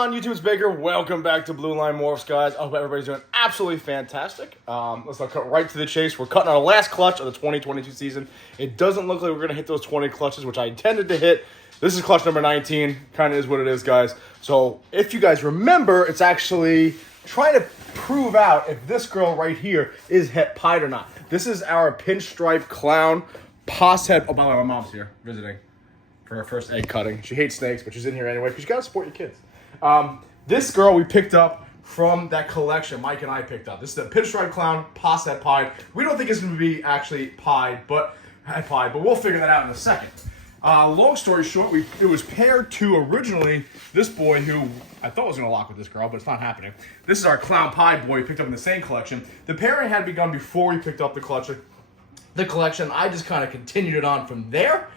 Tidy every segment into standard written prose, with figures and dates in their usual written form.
on, YouTube? It's Baker. Welcome back to Blue Line Morphs, guys. I hope everybody's doing absolutely fantastic. Let's cut right to the chase. We're cutting our last clutch of the 2022 season. It doesn't look like we're going to hit those 20 clutches, which I intended to hit. This is clutch number 19. Kind of is what it is, guys. So if you guys remember, it's actually trying to prove out if this girl right here is Het Pied or not. This is our Pinstripe Clown Het. Oh, by the way, my mom's here visiting for her first egg cutting. She hates snakes, but she's in here anyway because you gotta support your kids. This girl we picked up from that collection Mike and I picked up. This is the Pinstripe Clown Het Pied. We don't think it's gonna be actually pied, but we'll figure that out in a second. Long story short, it was paired to originally this boy who I thought was gonna lock with this girl, but it's not happening. This is our Clown Pied boy we picked up in the same collection. The pairing had begun before we picked up the collection. I just kind of continued it on from there.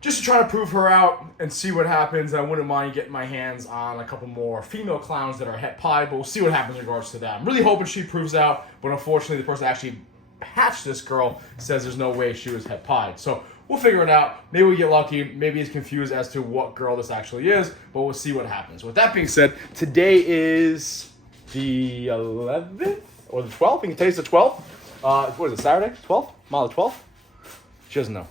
Just to try to prove her out and see what happens. I wouldn't mind getting my hands on a couple more female clowns that are Het Pied, but we'll see what happens in regards to that. I'm really hoping she proves out, but unfortunately the person that actually hatched this girl says there's no way she was Het Pied. So we'll figure it out. Maybe we get lucky. Maybe he's confused as to what girl this actually is, but we'll see what happens. With that being said, today is the 11th or the 12th. I think today's the 12th. What is it, Saturday? 12th? Molly 12th? She doesn't know.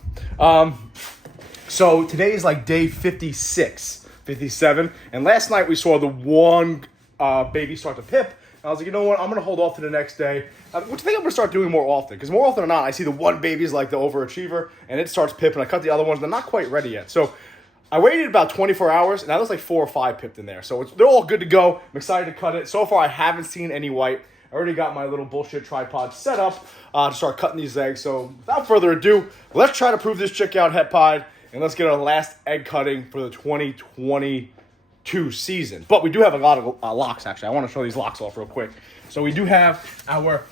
So today is like day 56, 57. And last night we saw the one baby start to pip. And I was like, you know what? I'm going to hold off to the next day. Which I think I'm going to start doing more often. Because more often than not, I see the one baby's like the overachiever. And it starts pipping. I cut the other ones. They're not quite ready yet. So I waited about 24 hours. And now there's like 4 or 5 pipped in there. So they're all good to go. I'm excited to cut it. So far, I haven't seen any white. I already got my little bullshit tripod set up to start cutting these eggs. So without further ado, let's try to prove this chick out, Het Pied. And let's get our last egg cutting for the 2022 season. But we do have a lot of locks, actually. I want to show these locks off real quick. So we do have our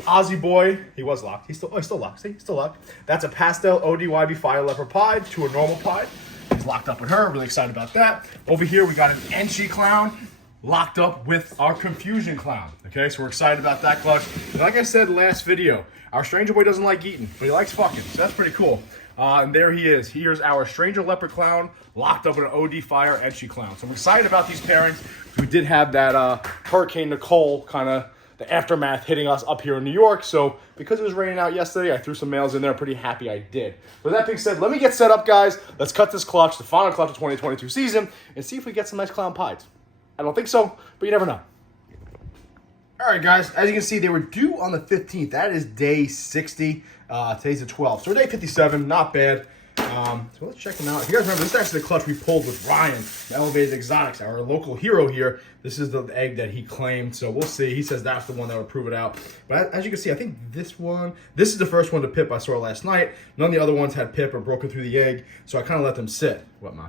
Aussie boy. He was locked. He's still locked. See, he's still locked. That's a pastel ODYB fire leopard pied to a normal pied. He's locked up with her. Really excited about that. Over here, we got an Enchi clown locked up with our Confusion clown. Okay, so we're excited about that clutch. And like I said last video, our stranger boy doesn't like eating, but he likes fucking. So that's pretty cool. And there he is. Here's our Stranger Leopard Clown locked up with an OD Fire Enchi Clown. So I'm excited about these pairings. We did have that Hurricane Nicole kind of the aftermath hitting us up here in New York. So because it was raining out yesterday, I threw some males in there. I'm pretty happy I did. With that being said, let me get set up, guys. Let's cut this clutch, the final clutch of 2022 season, and see if we get some nice clown pies. I don't think so, but you never know. All right, guys, as you can see, they were due on the 15th. That is day 60. Today's the 12th. So we're day 57, not bad. So let's check them out. If you guys remember, this is actually the clutch we pulled with Ryan, the Elevated Exotics, our local hero here. This is the egg that he claimed, so we'll see. He says that's the one that would prove it out. But as you can see, I think this is the first one to pip I saw last night. None of the other ones had pip or broken through the egg, so I kind of let them sit. What, Ma?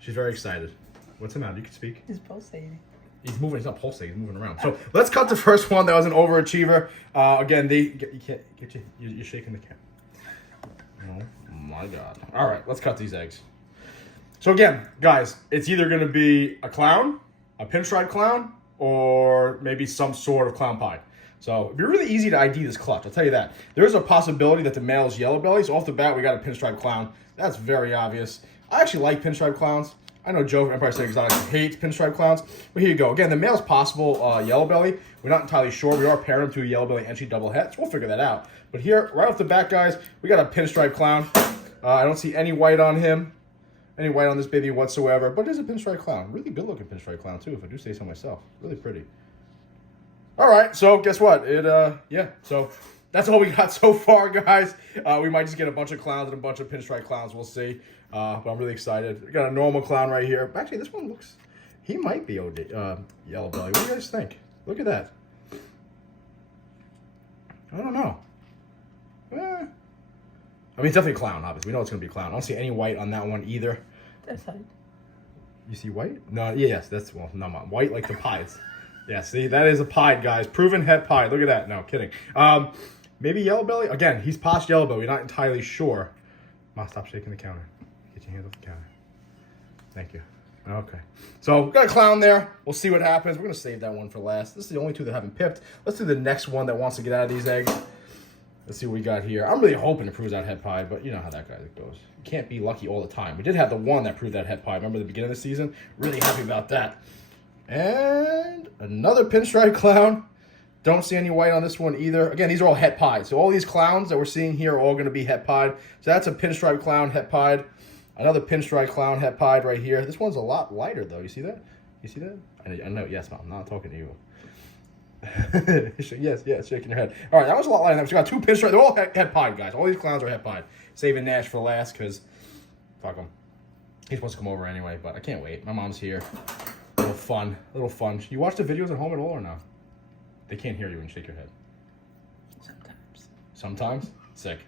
She's very excited. What's the matter? You can speak. He's pulsating. He's moving. He's not pulsating. He's moving around. So let's cut the first one. That was an overachiever. Again, you can't get you're shaking the cat. Oh my God! All right, let's cut these eggs. So again, guys, it's either going to be a clown, a Pinstripe clown, or maybe some sort of clown pie. So it'd be really easy to ID this clutch. I'll tell you that. There's a possibility that the male is yellow belly. So off the bat, we got a Pinstripe clown. That's very obvious. I actually like Pinstripe clowns. I know Joe from Empire State Exotics hates Pinstripe clowns, but here you go. Again, the male's possible yellow belly. We're not entirely sure. We are pairing him to a yellow belly Enchi double het, so we'll figure that out. But here, right off the bat, guys, we got a Pinstripe clown. I don't see any white on him, any white on this baby whatsoever, but it is a Pinstripe clown. Really good-looking Pinstripe clown, too, if I do say so myself. Really pretty. All right, so guess what? Yeah, so that's all we got so far, guys. We might just get a bunch of clowns and a bunch of Pinstripe clowns. We'll see. But I'm really excited. We got a normal clown right here. Actually, this one looks... He might be OD, yellow belly. What do you guys think? Look at that. I don't know. I mean, it's definitely a clown, obviously. We know it's going to be a clown. I don't see any white on that one either. That's fine. You see white? No, yes, that's... Well, no, white like the pies. Yeah, see, that is a pied, guys. Proven Het Pied. Look at that. No, kidding. Maybe yellow belly? Again, he's posh yellow belly. We're not entirely sure. Ma, stop shaking the counter. Get your hands off the counter. Thank you. Okay. So, we got a clown there. We'll see what happens. We're going to save that one for last. This is the only two that haven't pipped. Let's do the next one that wants to get out of these eggs. Let's see what we got here. I'm really hoping it proves that Het Pied, but you know how that guy goes. You can't be lucky all the time. We did have the one that proved that Het Pied. Remember the beginning of the season? Really happy about that. And another Pinstripe Clown. Don't see any white on this one either. Again, these are all Het Pied. So all these clowns that we're seeing here are all going to be Het Pied. So that's a Pinstripe Clown Het Pied. Another Pinstripe Clown Het Pied right here. This one's a lot lighter though. You see that? You see that? I know. Yes, Mom. I'm not talking to you. yes, shaking your head. All right, that was a lot lighter. So we got two Pinstripe. They're all Het Pied, guys. All these clowns are Het Pied. Saving Nash for last because, fuck him. He's supposed to come over anyway, but I can't wait. My mom's here. A little fun. You watch the videos at home at all or no? They can't hear you when you shake your head. Sometimes? Sick.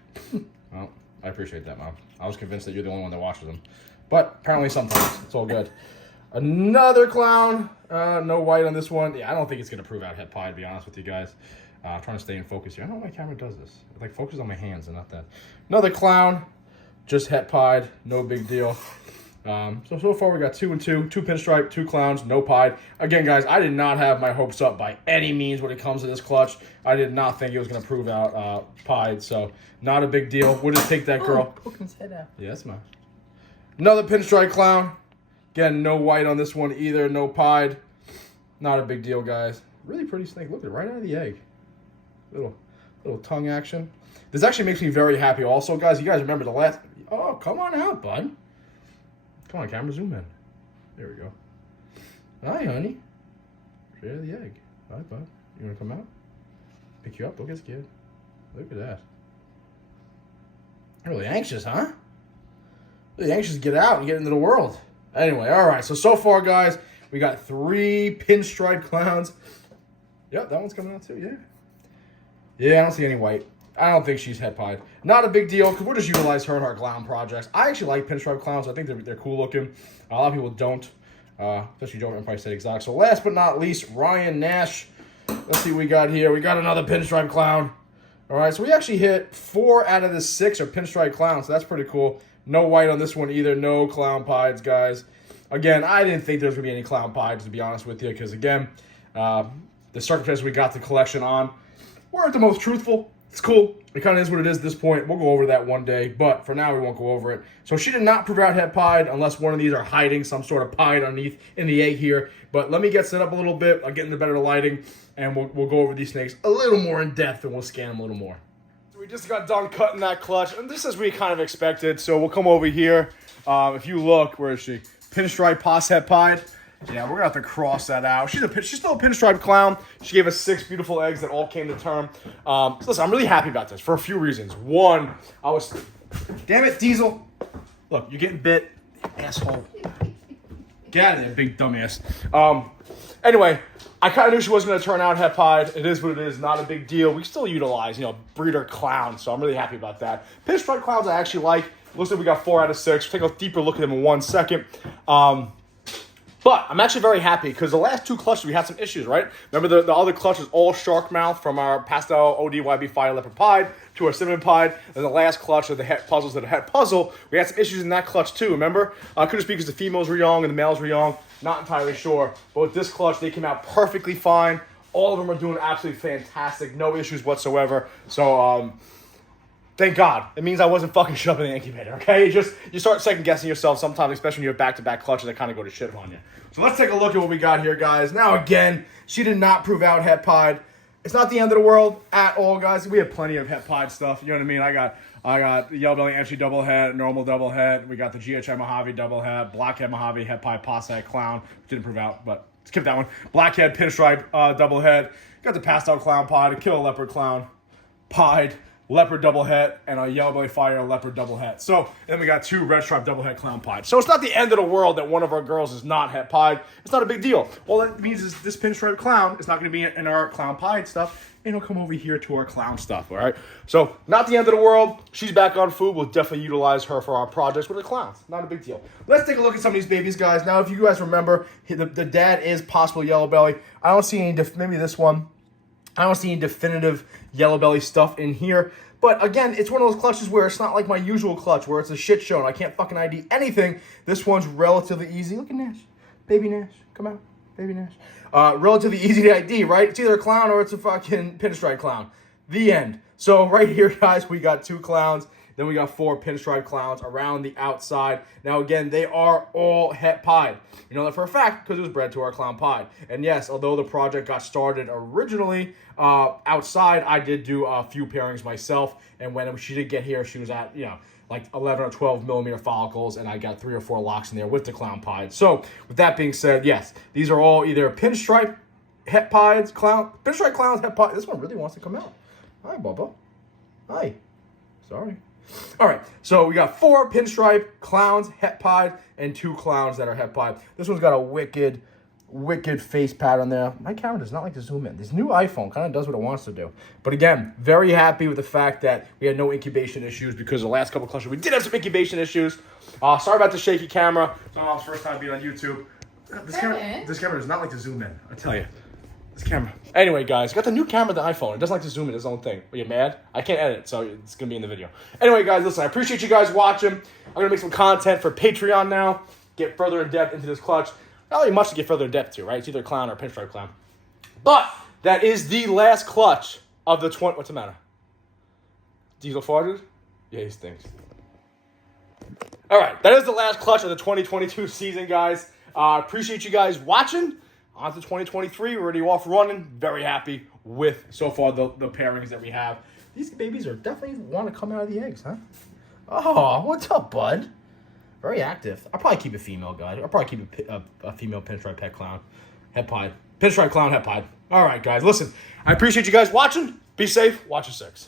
Well, I appreciate that, Mom. I was convinced that you're the only one that watches them. But apparently sometimes. It's all good. Another clown. No white on this one. Yeah, I don't think it's going to prove out Het Pied, to be honest with you guys. I'm trying to stay in focus here. I don't know why my camera does this. It like focuses on my hands and not that. Another clown. Just Het Pied. No big deal. So far we got 2 and 2. 2 Pinstripe, 2 clowns, no Pied. Again, guys, I did not have my hopes up by any means when it comes to this clutch. I did not think it was going to prove out Pied, so not a big deal. We'll just take that girl. Poking his head out. Yes, ma'am. Another Pinstripe Clown. Again, no white on this one either. No Pied. Not a big deal, guys. Really pretty snake. Look at it, right out of the egg. Little tongue action. This actually makes me very happy also, guys. You guys remember the last... Oh, come on out, bud. Come on, camera, zoom in. There we go. Hi, honey. Straight out of the egg. Hi, bud. You want to come out? Pick you up? Don't get scared. Look at that. You're really anxious, huh? Really anxious to get out and get into the world. Anyway, all right. So far, guys, we got 3 Pinstripe Clowns. Yep, that one's coming out too, yeah. Yeah, I don't see any white. I don't think she's Het Pied. Not a big deal, because we'll just utilize her in our clown projects. I actually like Pinstripe Clowns. I think they're cool looking. A lot of people don't, especially Joe and Price said exotic. So last but not least, Ryan Nash. Let's see what we got here. We got another Pinstripe Clown. All right, so we actually hit 4 out of the 6 are Pinstripe Clowns, so that's pretty cool. No white on this one either. No Clown Pieds, guys. Again, I didn't think there was going to be any Clown Pieds, to be honest with you, because, again, the circumstances we got the collection on weren't the most truthful. It's cool. It kind of is what it is at this point. We'll go over that one day, but for now, we won't go over it. So she did not prove out Het Pied unless one of these are hiding some sort of pied underneath in the egg here. But let me get set up a little bit. I'll get into better lighting, and we'll go over these snakes a little more in depth, and we'll scan them a little more. So we just got done cutting that clutch, and this is we kind of expected. So we'll come over here. If you look, where is she? Pinstripe Pas Het Pied. Yeah, we're going to have to cross that out. She's still a Pinstripe Clown. She gave us 6 beautiful eggs that all came to term. So listen, I'm really happy about this for a few reasons. One, damn it, Diesel. Look, you're getting bit, asshole. Get out of there, big dumbass. Anyway, I kind of knew she wasn't going to turn out Het Pied. It is what it is, not a big deal. We still utilize, breeder clowns, so I'm really happy about that. Pinstripe Clowns I actually like. Looks like we got 4 out of 6. We'll take a deeper look at them in 1 second. But I'm actually very happy because the last 2 clutches we had some issues, right? Remember the other clutch was all shark mouth from our pastel ODYB Fire Leopard Pied to our cinnamon pied. And the last clutch of the Het puzzles to the Het puzzle, we had some issues in that clutch too, remember? Could just be because the females were young and the males were young. Not entirely sure. But with this clutch, they came out perfectly fine. All of them are doing absolutely fantastic. No issues whatsoever. So, thank God. It means I wasn't fucking shoving in the incubator, okay? You start second-guessing yourself sometimes, especially when you have back-to-back clutches that kind of go to shit on you. So let's take a look at what we got here, guys. Now, again, she did not prove out Het Pied. It's not the end of the world at all, guys. We have plenty of Het Pied stuff. You know what I mean? I got the Yellow Belly MC double head, normal double head. We got the GHI Mojave double head, Blackhead Mojave, Het Pied Posse Clown. Didn't prove out, but skip that one. Blackhead Pinstripe double head. Got the Pastel Clown Pied, a Killer Leopard Clown Pied, Leopard double het, and a Yellow Belly Fire Leopard double het. So, then we got 2 Red Stripe double het Clown Pied. So, it's not the end of the world that one of our girls is not Het Pied. It's not a big deal. All that means is this Pinstripe Clown is not going to be in our Clown Pied stuff, and it'll come over here to our clown stuff, all right? So, not the end of the world. She's back on food. We'll definitely utilize her for our projects with the clowns. Not a big deal. Let's take a look at some of these babies, guys. Now, if you guys remember, the dad is possible Yellow Belly. I don't see any, maybe this one. I don't see any definitive Yellow Belly stuff in here. But again, it's one of those clutches where it's not like my usual clutch where it's a shit show and I can't fucking ID anything. This one's relatively easy. Look at Nash. Baby Nash. Come out. Baby Nash. Relatively easy to ID, right? It's either a clown or it's a fucking Pinstripe Clown. The end. So right here, guys, we got 2 clowns. Then we got 4 pinstripe clowns around the outside. Now, again, they are all het pied. You know that for a fact because it was bred to our clown pied. And yes, although the project got started originally outside, I did do a few pairings myself. And when she did get here, she was at, like 11 or 12 millimeter follicles, and I got 3 or 4 locks in there with the clown pied. So, with that being said, yes, these are all either pinstripe het pieds, pinstripe clowns, het pied. This one really wants to come out. Hi, Bubba. Hi. Sorry. All right, so we got 4 pinstripe clowns, het pied, and 2 clowns that are het pied. This one's got a wicked face pattern there. My camera does not like to zoom in. This new iPhone kind of does what it wants to do. But again, very happy with the fact that we had no incubation issues because the last couple of clutches we did have some incubation issues. Sorry about the shaky camera. It's my mom's first time being on YouTube. This camera does not like to zoom in, I tell you. This camera. Anyway, guys, got the new camera, the iPhone. It doesn't like to zoom in its own thing. Are you mad? I can't edit it, so it's going to be in the video. Anyway, guys, listen, I appreciate you guys watching. I'm going to make some content for Patreon now. Get further in depth into this clutch. Not really much to get further in depth to, right? It's either a clown or a pinstripe clown. But that is the last clutch of the 20... What's the matter? Diesel farted? Yeah, he stinks. All right, that is the last clutch of the 2022 season, guys. Appreciate you guys watching. On to 2023, we're already off running. Very happy with, so far, the pairings that we have. These babies are definitely want to come out of the eggs, huh? Oh, what's up, bud? Very active. I'll probably keep a female, guys. I'll probably keep a female pinstripe het clown. Het pied. Pinstripe clown het pied. All right, guys, listen. I appreciate you guys watching. Be safe. Watch your 6.